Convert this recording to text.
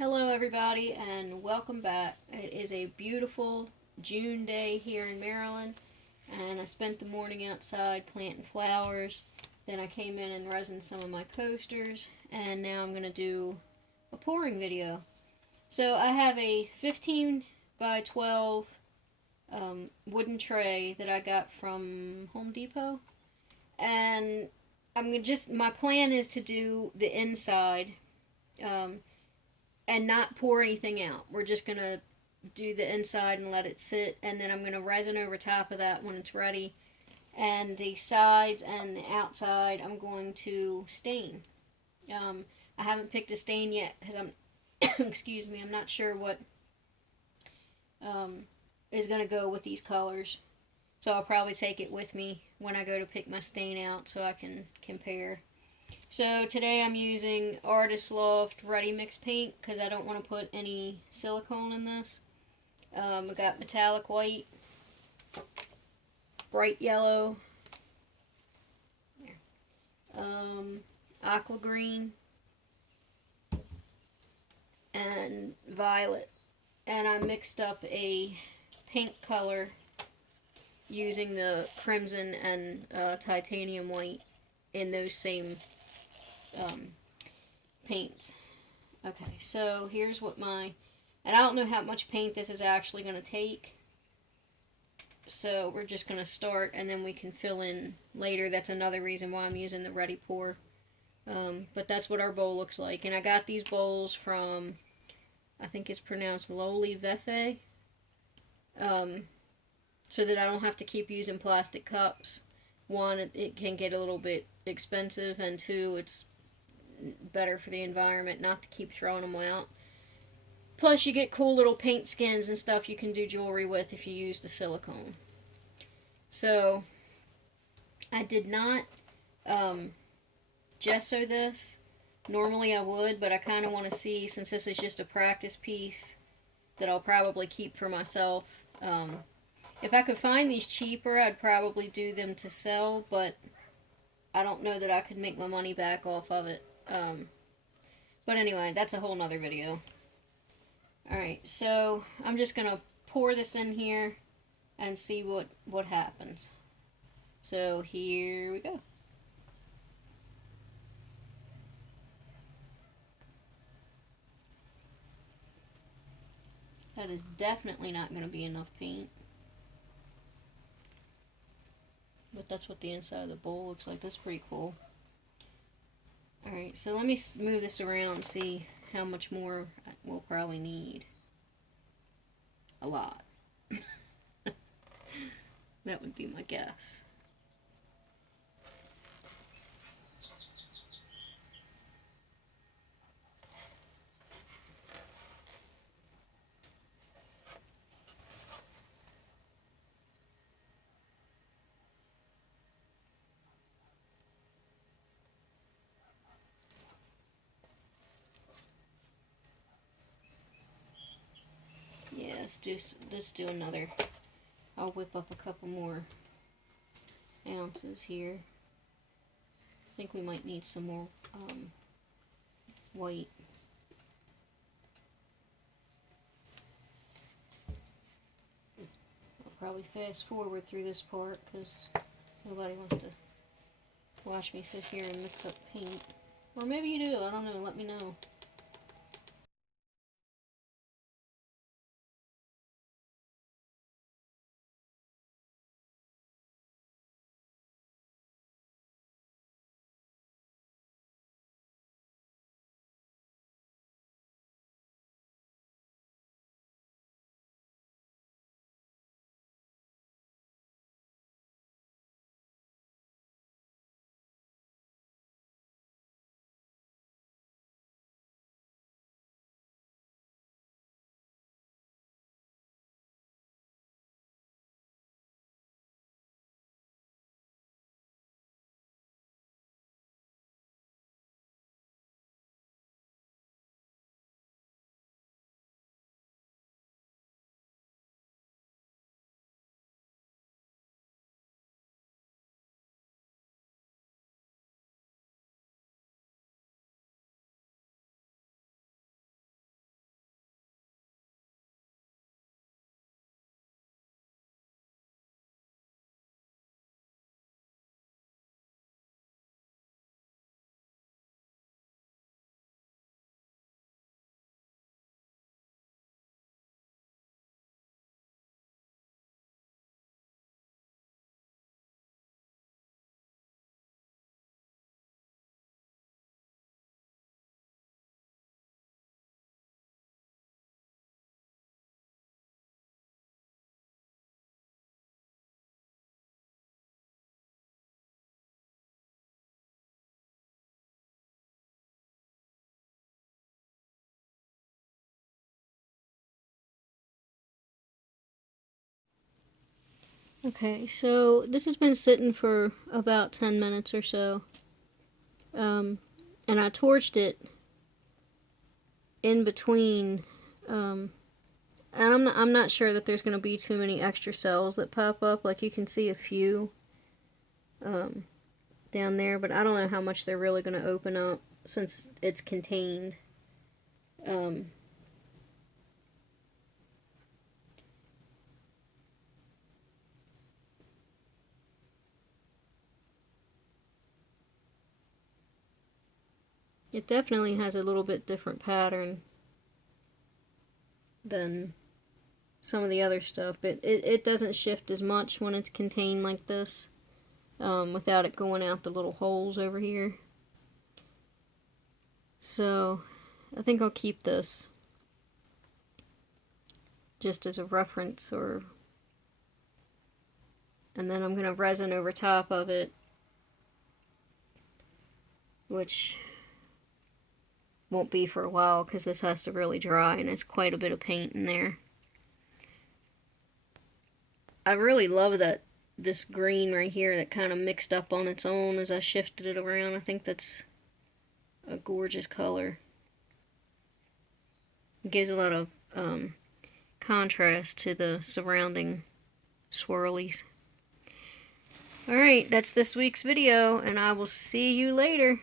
Hello, everybody, and welcome back. It is a beautiful June day here in Maryland, and I spent the morning outside planting flowers. Then I came in and resined some of my coasters, and now I'm going to do a pouring video. So I have a 15 by 12 wooden tray that I got from Home Depot, and my plan is to do the inside. Um, and not pour anything out. We're just going to do the inside and let it sit, and then I'm going to resin over top of that when it's ready. And the sides and the outside I'm going to stain. I haven't picked a stain yet because I'm, excuse me, I'm not sure what is going to go with these colors. So I'll probably take it with me when I go to pick my stain out so I can compare. So today I'm using Artist Loft Ready Mix Paint because I don't want to put any silicone in this. I got metallic white, bright yellow, aqua green, and violet. And I mixed up a pink color using the crimson and titanium white in those same paints. Okay, so here's what and I don't know how much paint this is actually going to take. So we're just going to start and then we can fill in later. That's another reason why I'm using the Ready Pour. But that's what our bowl looks like. And I got these bowls from, I think it's pronounced Loli Vefe. So that I don't have to keep using plastic cups. One, it can get a little bit expensive, and two, it's better for the environment not to keep throwing them out. Plus, you get cool little paint skins and stuff you can do jewelry with if you use the silicone. So, I did not gesso this. Normally I would, but I kind of want to see, since this is just a practice piece that I'll probably keep for myself. If I could find these cheaper, I'd probably do them to sell, but I don't know that I could make my money back off of it. But anyway, that's a whole nother video. Alright, so I'm just going to pour this in here and see what happens. So here we go. That is definitely not going to be enough paint. But that's what the inside of the bowl looks like. That's pretty cool. Alright, so let me move this around and see how much more we'll probably need. A lot. That would be my guess. Yeah, let's do another. I'll whip up a couple more ounces here. I think we might need some more white. I'll probably fast forward through this part because nobody wants to watch me sit here and mix up paint. Or maybe you do, I don't know, let me know. Okay, so this has been sitting for about 10 minutes or so. And I torched it in between, and I'm not sure that there's going to be too many extra cells that pop up. Like, you can see a few down there, but I don't know how much they're really going to open up since it's contained. It definitely has a little bit different pattern than some of the other stuff, but it doesn't shift as much when it's contained like this, without it going out the little holes over here. So I think I'll keep this just as a reference, and then I'm going to resin over top of it, which won't be for a while because this has to really dry and it's quite a bit of paint in there. I really love this green right here that kind of mixed up on its own as I shifted it around. I think that's a gorgeous color. It gives a lot of contrast to the surrounding swirlies. Alright, that's this week's video, and I will see you later.